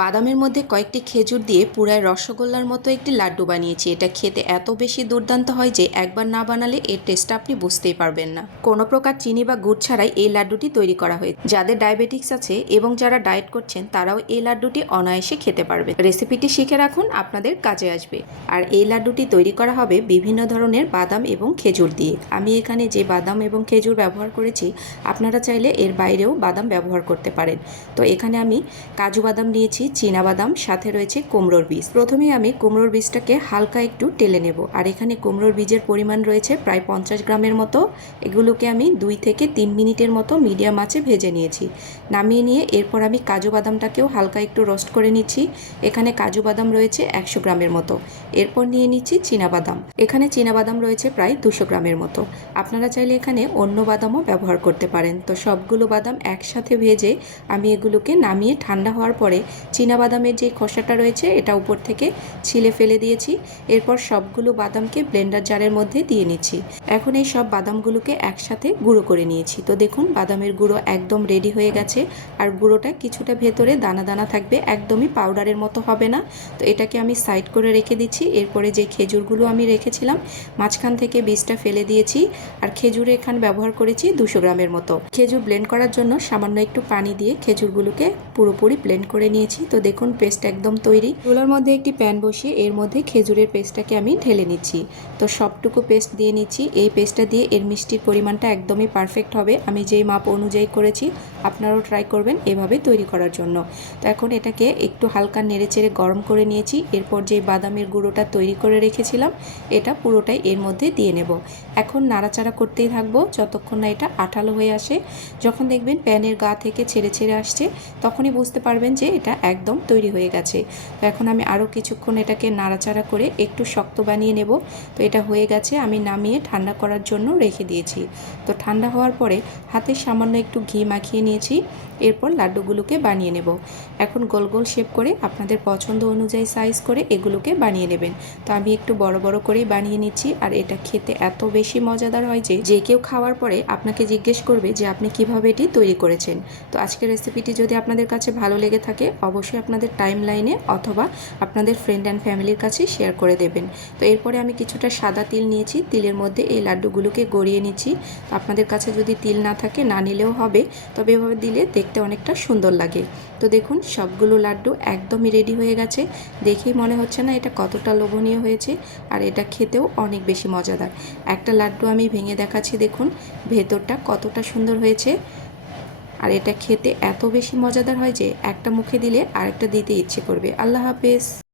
বাদামের মধ্যে কয়েকটি খেজুর দিয়ে পুরায় রসগোল্লার মতো একটি লাড্ডু বানিয়েছি। এটা খেতে এত বেশি দুর্দান্ত হয় যে একবার না বানালে এর টেস্টটা আপনি বুঝতেই পারবেন না। কোনো প্রকার চিনি বা গুড় ছাড়াই এই লাড্ডুটি তৈরি করা হয়েছে। যাদের ডায়াবেটিক্স আছে এবং যারা ডায়েট করছেন তারাও এই লাড্ডুটি অনায়াসে খেতে পারবেন। রেসিপিটি শিখে রাখুন, আপনাদের কাজে আসবে। আর এই লাড্ডুটি তৈরি করা হবে বিভিন্ন ধরনের বাদাম এবং খেজুর দিয়ে। আমি এখানে যে বাদাম এবং খেজুর ব্যবহার করেছি, আপনারা চাইলে এর বাইরেও বাদাম ব্যবহার করতে পারেন। তো এখানে আমি কাজু বাদাম নিয়েছি, চীনা বাদাম, সাথে রয়েছে কুমড়োর বীজ। প্রথমে আমি কুমড়োর বীজটাকে হালকা একটু টেলে নেব। আর এখানে কুমড়োর বীজের পরিমাণ রয়েছে প্রায় 50 গ্রামের মতো। এগুলোকে আমি 2 থেকে 3 মিনিটের মতো মিডিয়াম আঁচে ভেজে নিয়েছি। নামিয়ে নিয়ে এরপর আমি কাজু বাদামটাকেও হালকা একটু রোস্ট করে নিচ্ছি। এখানে কাজু বাদাম রয়েছে 100 গ্রামের মতো। এরপর নিয়ে নিচ্ছি চীনা বাদাম। এখানে চীনা বাদাম রয়েছে প্রায় 200 গ্রামের মতো। আপনারা চাইলে এখানে অন্য বাদামও ব্যবহার করতে পারেন। তো সবগুলো বাদাম একসাথে ভেজে আমি এগুলোকে নামিয়ে ঠান্ডা হওয়ার পরে চীনা বাদামের যে খোসাটা রয়েছে এটা উপর থেকে ছিলে ফেলে দিয়েছি। এরপর সবগুলো বাদামকে ব্লেন্ডার জারের মধ্যে দিয়ে নিচ্ছি। এখন এই সব বাদামগুলোকে একসাথে গুঁড়ো করে নিয়েছি। তো দেখুন বাদামের গুঁড়ো একদম রেডি হয়ে গেছে। আর গুঁড়োটা কিছুটা ভেতরে দানা দানা থাকবে, একদমই পাউডারের মতো হবে না। তো এটাকে আমি সাইড করে রেখে দিচ্ছি। এরপরে যে খেজুরগুলো আমি রেখেছিলাম মাঝখান থেকে বীজটা ফেলে দিয়েছি। আর খেজুর এখানে ব্যবহার করেছি 200 গ্রামের মতো। খেজুর ব্লেন্ড করার জন্য সামান্য একটু পানি দিয়ে খেজুরগুলোকে পুরোপুরি ব্লেন্ড করে নিয়েছি। তো দেখুন পেস্ট একদম তৈরি। চুলার মধ্যে একটি প্যান বসিয়ে এর মধ্যে খেজুরের পেস্টটাকে আমি ঢেলে নিচ্ছি। তো সবটুকু পেস্ট দিয়ে নিচ্ছি। এই পেস্টটা দিয়ে এর মিষ্টির পরিমাণটা একদমই পারফেক্ট হবে। আমি যেই মাপ অনুযায়ী করেছি আপনারাও ট্রাই করবেন এভাবে তৈরি করার জন্য। তো এখন এটাকে একটু হালকা নেড়েচেড়ে গরম করে নিয়েছি। এরপর যে বাদামের গুঁড়োটা তৈরি করে রেখেছিলাম এটা পুরোটাই এর মধ্যে দিয়ে নেব। এখন নাড়াচাড়া করতেই থাকবো যতক্ষণ না এটা আঠালো হয়ে আসে। যখন দেখবেন প্যানের গা থেকে ছেড়ে ছেড়ে আসছে তখনই বুঝতে পারবেন যে এটা একদম তৈরি হয়ে গেছে। তো এখন আমি আরও কিছুক্ষণ এটাকে নাড়াচাড়া করে একটু শক্ত বানিয়ে নেব। তো এটা হয়ে গেছে, আমি নামিয়ে ঠান্ডা করার জন্য রেখে দিয়েছি। তো ঠান্ডা হওয়ার পরে হাতে সামান্য একটু ঘি মাখিয়ে নিয়েছি। এরপর লাড্ডুগুলোকে বানিয়ে নেব। এখন গোল গোল শেপ করে আপনাদের পছন্দ অনুযায়ী সাইজ করে এগুলোকে বানিয়ে নেবেন। তো আমি একটু বড় বড় করেই বানিয়ে নিচ্ছি। আর এটা খেতে এত বেশি মজাদার হয় যে কেউ খাওয়ার পরে আপনাকে জিজ্ঞেস করবে যে আপনি কিভাবে এটি তৈরি করেছেন। তো আজকের রেসিপিটি যদি আপনাদের কাছে ভালো লেগে থাকে অবশ্যই আপনাদের টাইম লাইনে অথবা আপনাদের ফ্রেন্ড অ্যান্ড ফ্যামিলির কাছে শেয়ার করে দেবেন। তো এরপরে আমি কিছুটা সাদা তিল নিয়েছি, তিলের মধ্যে এই লাড্ডুগুলোকে গড়িয়ে নিচ্ছি। তো আপনাদের কাছে যদি তিল না থাকে না নিলেও হবে, তবে এভাবে দিলে দেখতে অনেকটা সুন্দর লাগে। তো দেখুন সবগুলো লাড্ডু একদমই রেডি হয়ে গেছে। দেখেই মনে হচ্ছে না এটা কতটা লোভনীয় হয়েছে। আর এটা খেতেও অনেক বেশি মজাদার। একটা লাড্ডু আমি ভেঙে দেখাচ্ছি, দেখুন ভেতরটা কতটা সুন্দর হয়েছে। আর এটা খেতে এত বেশি মজাদার হয় যে একটা মুখে দিলে আরেকটা দিতে ইচ্ছে করবে। আল্লাহ হাফেজ।